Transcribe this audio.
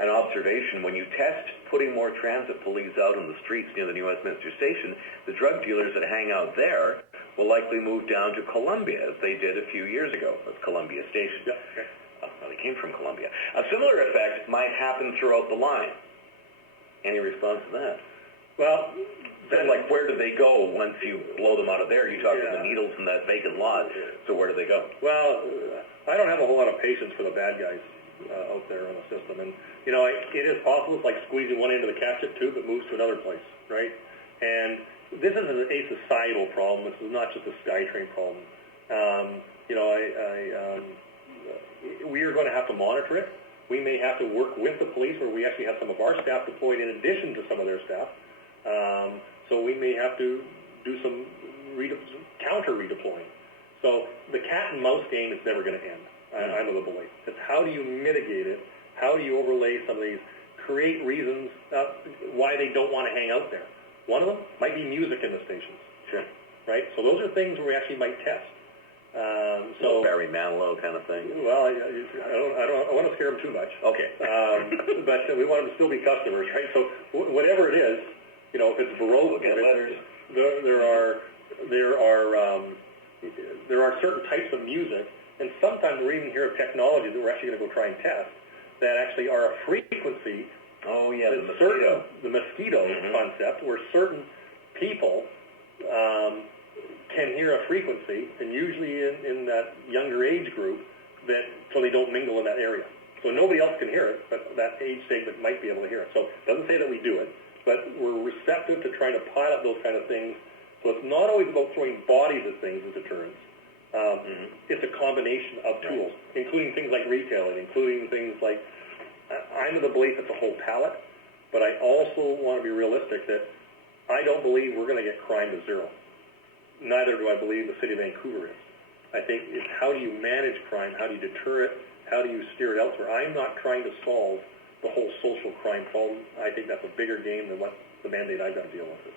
an observation. When you test putting more transit police out on the streets near the new Westminster station, the drug dealers that hang out there will likely move down to Columbia, as they did a few years ago. That's Columbia Station. Yeah, okay. They came from Columbia. A similar effect might happen throughout the line. Any response to that? Well, then, like, where do they go once you blow them out of there? You talk to the needles in that vacant lot, so where do they go? Well, I don't have a whole lot of patience for the bad guys out there in the system. And, you know, it is possible. It's like squeezing one end of the catsup tube, it moves to another place, right? And this is a societal problem. This is not just a SkyTrain problem. You know, we are going to have to monitor it. We may have to work with the police, where we actually have some of our staff deployed in addition to some of their staff. So we may have to do some counter redeploying. So the cat and mouse game is never going to end. I'm of the belief. It's how do you mitigate it? How do you overlay some of these, create reasons why they don't want to hang out there? One of them might be music in the stations. Sure. Right? So those are things we actually might test. So Barry Manilow kind of thing. Well, I want to scare them too much. Okay. But we want them to still be customers, right? So whatever it is, you know, if it's Baroque, there are certain types of music, and sometimes we're even here of technology that we're actually going to go try and test that actually are a frequency. Oh yeah, the mosquito concept, where certain people can hear a frequency, and usually in that younger age group, so they don't mingle in that area. So nobody else can hear it, but that age segment might be able to hear it. So it doesn't say that we do it, but we're receptive to trying to pilot those kind of things. So it's not always about throwing bodies at things as deterrents. It's a combination of tools, including things like retailing, including things like, I'm of the belief it's a whole palette, but I also want to be realistic that I don't believe we're going to get crime to zero. Neither do I believe the city of Vancouver is. I think it's how do you manage crime, how do you deter it, how do you steer it elsewhere. I'm not trying to solve the whole social crime problem. I think that's a bigger game than what the mandate I've got to deal with is.